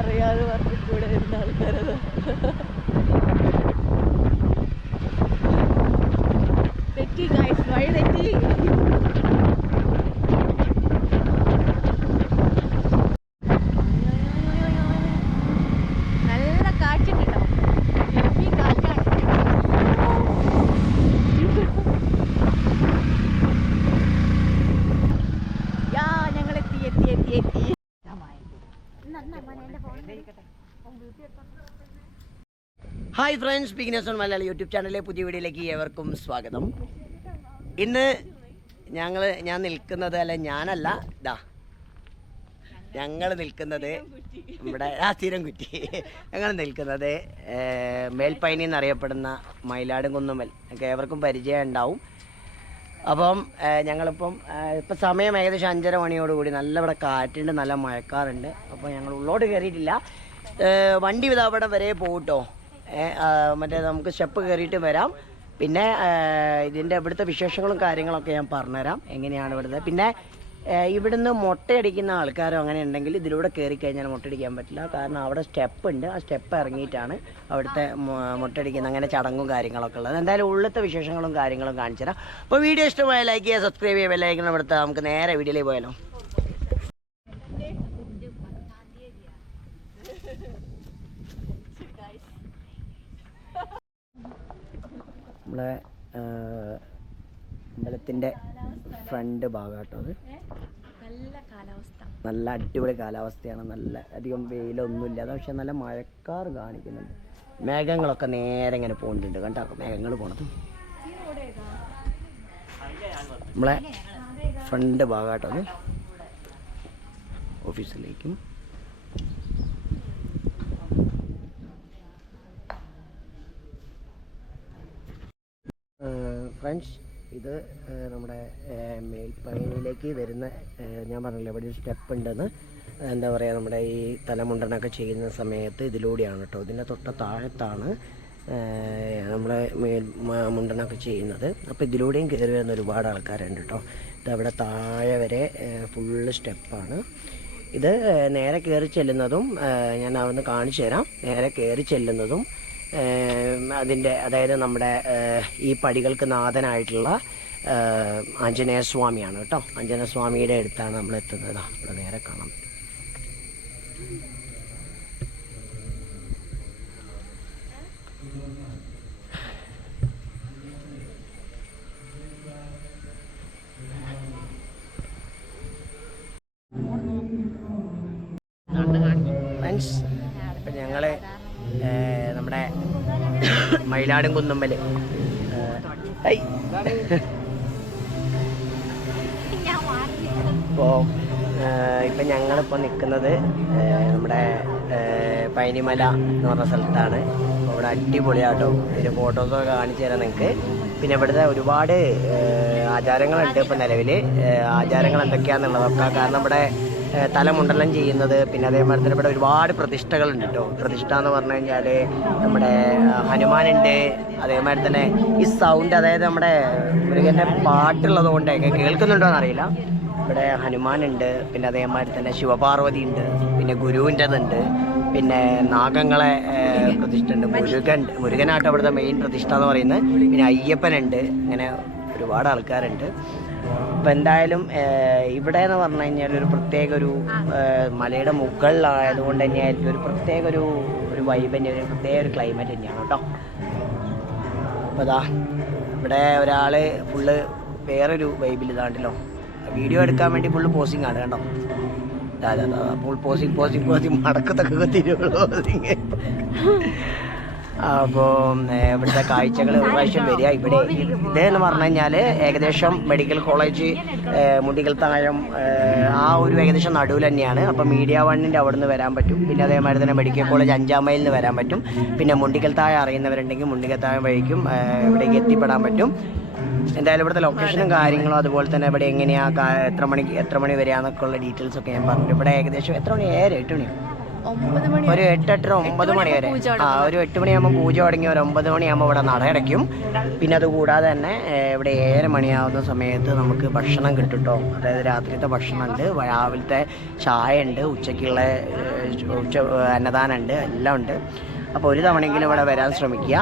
അറിയാതെ പറഞ്ഞ് കൂടെ വരുന്ന ആൾക്കാരത് തെറ്റി ഗൈസ്, വഴി തെറ്റി. നല്ല കാറ്റുണ്ടോ? ഹെവി കാറ്റാണ്. ഞങ്ങൾ എത്തി. Hi friends, beginners on Malayalam YouTube ചാനലിലെ പുതിയ വീഡിയോയിലേക്ക് ഏവർക്കും സ്വാഗതം. ഇന്ന് ഞാൻ നിൽക്കുന്നത്, ഞങ്ങൾ നിൽക്കുന്നത് നമ്മുടെ സ്ഥിരം കുറ്റി ഞങ്ങൾ നിൽക്കുന്നത് മേൽപ്പൈനി എന്നറിയപ്പെടുന്ന മയിലാടും കുന്നുമ്മൽ ഒക്കെ ഏവർക്കും പരിചയം ഉണ്ടാവും. അപ്പം ഞങ്ങളിപ്പം ഇപ്പം സമയം ഏകദേശം 5:30 മണിയോടുകൂടി നല്ല ഇവിടെ കാറ്റുണ്ട്, നല്ല മഴക്കാറുണ്ട്. അപ്പോൾ ഞങ്ങൾ ഉള്ളോട്ട് കയറിയിട്ടില്ല. വണ്ടി അവിടെ വരെ പോകട്ടോ. മറ്റേ നമുക്ക് സ്റ്റെപ്പ് കയറിയിട്ട് വരാം. പിന്നെ ഇതിൻ്റെ ഇവിടുത്തെ വിശേഷങ്ങളും കാര്യങ്ങളൊക്കെ ഞാൻ പറഞ്ഞുതരാം, എങ്ങനെയാണ് ഇവിടുത്തെ. പിന്നെ ഇവിടുന്ന് മുട്ടയടിക്കുന്ന ആൾക്കാരോ അങ്ങനെ ഉണ്ടെങ്കിൽ ഇതിലൂടെ കയറി കഴിഞ്ഞാൽ മുട്ടയടിക്കാൻ പറ്റില്ല. കാരണം അവിടെ സ്റ്റെപ്പ് ഉണ്ട്, ആ സ്റ്റെപ്പ് ഇറങ്ങിയിട്ടാണ് അവിടുത്തെ മുട്ടയടിക്കുന്ന അങ്ങനെ ചടങ്ങും കാര്യങ്ങളൊക്കെ ഉള്ളത്. എന്തായാലും ഉള്ളത്തെ വിശേഷങ്ങളും കാര്യങ്ങളും കാണിച്ചു തരാം. അപ്പോൾ വീഡിയോ ഇഷ്ടമായ ലൈക്ക് ചെയ്യുക, സബ്സ്ക്രൈബ് ചെയ്യുക, ബെല്ലൈക്കൺ ഇവിടുത്തെ. നമുക്ക് നേരെ വീഡിയോയിലേക്ക് പോയാലോ. നമ്മളെ അമ്പലത്തിൻ്റെ ഫ്രണ്ട് ഭാഗം കേട്ടോ അത്. നല്ല അടിപൊളി കാലാവസ്ഥയാണ്. നല്ല അധികം വെയിലൊന്നുമില്ലാതെ, പക്ഷെ നല്ല മഴക്കാർ കാണിക്കുന്നുണ്ട്. മേഘങ്ങളൊക്കെ നേരെ ഇങ്ങനെ പോകുന്നുണ്ട്, കണ്ടോ മേഘങ്ങൾ പോണത്. നമ്മളെ ഫ്രണ്ട് ഭാഗം കേട്ടോ അത്. ഓഫീസിലേക്കും ഫ്രണ്ട്സ്, ഇത് നമ്മുടെ മേൽപ്പൈനിലേക്ക് വരുന്ന, ഞാൻ പറഞ്ഞില്ല ഇവിടെ ഒരു സ്റ്റെപ്പ് ഉണ്ടെന്ന്. എന്താ പറയുക, നമ്മുടെ ഈ തലമുണ്ടനൊക്കെ ചെയ്യുന്ന സമയത്ത് ഇതിലൂടെയാണ് കേട്ടോ. ഇതിൻ്റെ തൊട്ട താഴത്താണ് നമ്മളെ മുണ്ടനൊക്കെ ചെയ്യുന്നത്. അപ്പോൾ ഇതിലൂടെയും കയറി വരുന്ന ഒരുപാട് ആൾക്കാരുണ്ട് കേട്ടോ. ഇതവിടെ താഴെ വരെ ഫുള്ള് സ്റ്റെപ്പാണ്. ഇത് നേരെ കയറി ചെല്ലുന്നതും ഞാൻ അവിടുന്ന് കാണിച്ചു തരാം. നേരെ കയറി ചെല്ലുന്നതും അതിൻ്റെ, അതായത് നമ്മുടെ ഈ പടികൾക്ക് നാഥനായിട്ടുള്ള ആഞ്ജനേയ സ്വാമിയാണ് കേട്ടോ. ആഞ്ജനേയ സ്വാമിയുടെ അടുത്താണ് നമ്മൾ എത്തുന്നത്. ഇവിടെ നേരെ കാണാം. ഫ്രണ്ട്സ്, ഇപ്പം ഞങ്ങൾ നമ്മുടെ മയിലാടും കുന്നുമ്മൽ ഇപ്പോൾ ഇപ്പം ഞങ്ങളിപ്പോൾ നിൽക്കുന്നത് നമ്മുടെ പൈനിമല എന്ന് പറഞ്ഞ സ്ഥലത്താണ്. അപ്പോൾ ഇവിടെ അടിപൊളിയാട്ടോ. ഇതിൻ്റെ ഫോട്ടോസൊക്കെ കാണിച്ചു തരാം നിങ്ങൾക്ക്. പിന്നെ ഇവിടുത്തെ ഒരുപാട് ആചാരങ്ങളുണ്ട് ഇപ്പോൾ നിലവിൽ. ആചാരങ്ങൾ എന്തൊക്കെയാണെന്നുള്ളതൊക്കെ, കാരണം ഇവിടെ തലമുണ്ടനം ചെയ്യുന്നത്, പിന്നെ അതേമാതിരി തന്നെ ഇവിടെ ഒരുപാട് പ്രതിഷ്ഠകളുണ്ട് കേട്ടോ. പ്രതിഷ്ഠ എന്ന് പറഞ്ഞു കഴിഞ്ഞാൽ നമ്മുടെ ഹനുമാനുണ്ട്. അതേമാതിരി തന്നെ ഈ സൗണ്ട്, അതായത് നമ്മുടെ മുരുകൻ്റെ പാട്ടുള്ളത് കൊണ്ട് കേൾക്കുന്നുണ്ടോ എന്നറിയില്ല. ഇവിടെ ഹനുമാനുണ്ട്, പിന്നെ അതേമാതിരി തന്നെ ശിവപാർവതി ഉണ്ട്, പിന്നെ ഗുരുവിൻ്റെതുണ്ട്, പിന്നെ നാഗങ്ങളെ പ്രതിഷ്ഠ ഉണ്ട്, മുരുകനായിട്ട് അവിടുത്തെ മെയിൻ പ്രതിഷ്ഠ എന്ന് പറയുന്നത്. പിന്നെ അയ്യപ്പനുണ്ട്. അങ്ങനെ ഒരുപാട് ആൾക്കാരുണ്ട്. അപ്പം എന്തായാലും ഇവിടെ എന്ന് പറഞ്ഞു കഴിഞ്ഞാൽ ഒരു പ്രത്യേക ഒരു മലയുടെ മുകളിലായതുകൊണ്ട് തന്നെയായിരിക്കും ഒരു പ്രത്യേക ഒരു വൈബ് തന്നെ, ഒരു പ്രത്യേക ഒരു ക്ലൈമറ്റ് തന്നെയാണ് കേട്ടോ. അപ്പോൾ അതാ ഇവിടെ ഒരാൾ ഫുള്ള് വേറൊരു വൈബിൽ ഇതാണ്ടല്ലോ, വീഡിയോ എടുക്കാൻ വേണ്ടി ഫുള്ള് പോസിങ് ആണ് കേട്ടോ. ഫുൾ പോസിങ് മടക്കത്തൊക്കെ തിരുവുള്ളൂ. അപ്പോൾ ഇവിടുത്തെ കാഴ്ചകൾ ഒരു പ്രാവശ്യം വരിക. ഇവിടെ ഇതെന്ന് പറഞ്ഞു കഴിഞ്ഞാൽ ഏകദേശം മെഡിക്കൽ കോളേജ് മുണ്ടിക്കൽത്താഴം ആ ഒരു ഏകദേശം നടുവിൽ തന്നെയാണ്. അപ്പോൾ മീഡിയ 1-ൻ്റെ അവിടെ നിന്ന് വരാൻ പറ്റും. പിന്നെ അതേമാതിരി തന്നെ മെഡിക്കൽ കോളേജ് 5-ാം മൈലിൽ നിന്ന് വരാൻ പറ്റും. പിന്നെ മുണ്ടിക്കൽത്താഴം അറിയുന്നവരുണ്ടെങ്കിൽ മുണ്ടിക്കൽത്താഴം വഴിക്കും ഇവിടേക്ക് എത്തിപ്പെടാൻ പറ്റും. എന്തായാലും ഇവിടുത്തെ ലൊക്കേഷനും കാര്യങ്ങളും, അതുപോലെ തന്നെ ഇവിടെ എങ്ങനെയാണ് എത്ര മണി വരെയാന്നൊക്കെ ഉള്ള ഡീറ്റെയിൽസൊക്കെ ഞാൻ പറഞ്ഞു. ഇവിടെ ഏകദേശം എത്ര മണി? 7-8 മണിയോ? 9 മണി ഒരു 8-8:30 9 മണി വരെ. ഒരു 8 മണിയാകുമ്പോൾ പൂജ തുടങ്ങി ഒരു 9 മണിയാകുമ്പോൾ ഇവിടെ നടയടയ്ക്കും. പിന്നെ അതുകൂടാതെ തന്നെ ഇവിടെ 7:30 മണിയാവുന്ന സമയത്ത് നമുക്ക് ഭക്ഷണം കിട്ടും കേട്ടോ. അതായത് രാത്രിത്തെ ഭക്ഷണമുണ്ട്, രാവിലത്തെ ചായ ഉണ്ട്, ഉച്ചയ്ക്കുള്ള അന്നദാനം ഉണ്ട്, എല്ലാം ഉണ്ട്. അപ്പോൾ ഒരു തവണയെങ്കിലും ഇവിടെ വരാൻ ശ്രമിക്കുക.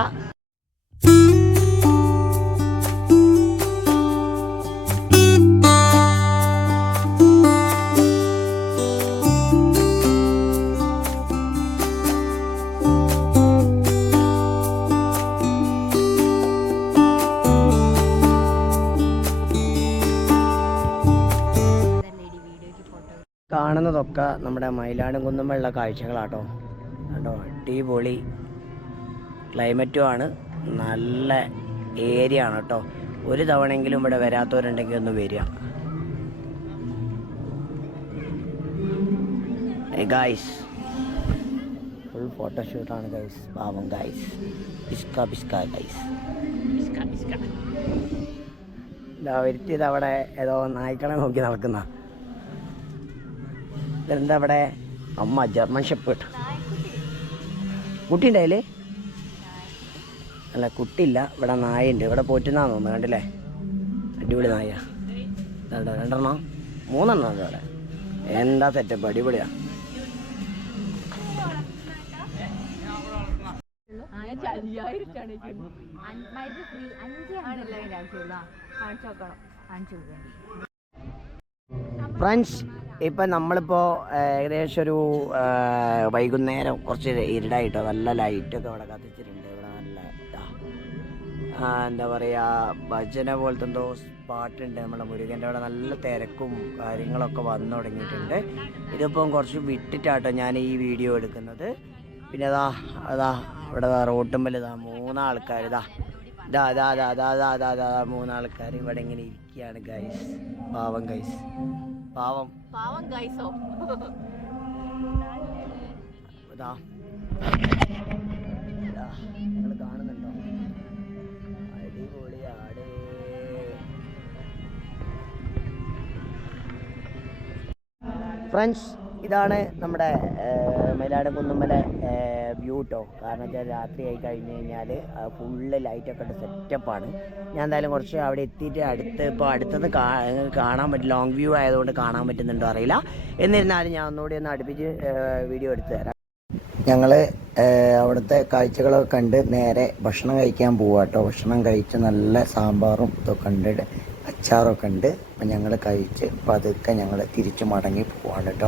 കാണുന്നതൊക്കെ നമ്മുടെ മയിലാടും കുന്നുമുള്ള കാഴ്ചകളാട്ടോ. കേട്ടോ, അടിപൊളി ക്ലൈമറ്റും ആണ്, നല്ല ഏരിയ ആണ് കേട്ടോ. ഒരു തവണയെങ്കിലും ഇവിടെ വരാത്തവരുണ്ടെങ്കിൽ ഒന്ന് വരിക. ഗൈസ് ഫുൾ ഫോട്ടോഷൂട്ടാണ് ഗൈസ്. പാവം ഗൈസ്, പിസ്ക ഗൈസ്. വരുത്തിയത് അവിടെ ഏതോ നായ്ക്കളെ നോക്കി നടക്കുന്ന. ഇതെന്താ അവിടെ? അമ്മ ജർമ്മൻ ഷെപ്പേർഡ്. കുട്ടി ഉണ്ടായില്ലേ? അല്ല, കുട്ടിയില്ല, ഇവിടെ നായുണ്ട്. ഇവിടെ പോറ്റുന്നാന്ന് തോന്നുന്നു, കണ്ടില്ലേ? അടിപൊളി നായ. 2 3 ഉണ്ട് അവിടെ. എന്താ സെറ്റപ്പ്, അടിപൊളിയാ. ഫ്രണ്ട്സ്, ഇപ്പം നമ്മളിപ്പോൾ ഏകദേശം ഒരു വൈകുന്നേരം കുറച്ച് ഇരുടായിട്ടോ. നല്ല ലൈറ്റൊക്കെ ഇവിടെ കത്തിച്ചിട്ടുണ്ട്. ഇവിടെ നല്ല എന്താ പറയുക, ഭജന പോലത്തെ എന്തോ പാട്ടുണ്ട് നമ്മുടെ മുരുകൻ്റെ അവിടെ. നല്ല തിരക്കും കാര്യങ്ങളൊക്കെ വന്നു തുടങ്ങിയിട്ടുണ്ട്. ഇതിപ്പം കുറച്ച് വിട്ടിട്ടാട്ടോ ഞാൻ ഈ വീഡിയോ എടുക്കുന്നത്. പിന്നെ അതാ ഇവിടെ റോട്ടുമ്പൽ 3 ആൾക്കാർ ഇതാ 3 ആൾക്കാർ ഇവിടെ ഇങ്ങനെ ഇരിക്കുകയാണ് ഗൈസ്. പാവം ഗൈസ്, പാവം ഗൈസോ. ഇതാ നിങ്ങൾ കാണുന്നുണ്ടോ? അടിപൊളിയാടേ. ഫ്രണ്ട്സ്, ഇതാണ് നമ്മുടെ മയിലാടും കുന്നുമ്മലെ വ്യൂ കേട്ടോ. കാരണം വെച്ചാൽ രാത്രി ആയി കഴിഞ്ഞ് കഴിഞ്ഞാൽ ഫുള്ള് ലൈറ്റൊക്കെ ഇട്ട് സെറ്റപ്പാണ്. ഞാൻ എന്തായാലും കുറച്ച് അവിടെ എത്തിയിട്ട് അടുത്തത് കാണാൻ പറ്റും. ലോങ് വ്യൂ ആയതുകൊണ്ട് കാണാൻ പറ്റുന്നുണ്ടോ അറിയില്ല. എന്നിരുന്നാലും ഞാൻ ഒന്നുകൂടി ഒന്ന് അടുപ്പിച്ച് വീഡിയോ എടുത്തു തരാം. ഞങ്ങൾ അവിടുത്തെ കാഴ്ചകളൊക്കെ കണ്ട് നേരെ ഭക്ഷണം കഴിക്കാൻ പോവാം കേട്ടോ. ഭക്ഷണം കഴിച്ച് നല്ല സാമ്പാറും ഇതൊക്കെ ഉണ്ട്, അച്ചാറൊക്കെ ഉണ്ട്. അപ്പം ഞങ്ങൾ കഴിച്ച് പതുക്കെ ഞങ്ങൾ തിരിച്ച് മടങ്ങി പോവാണ് കേട്ടോ.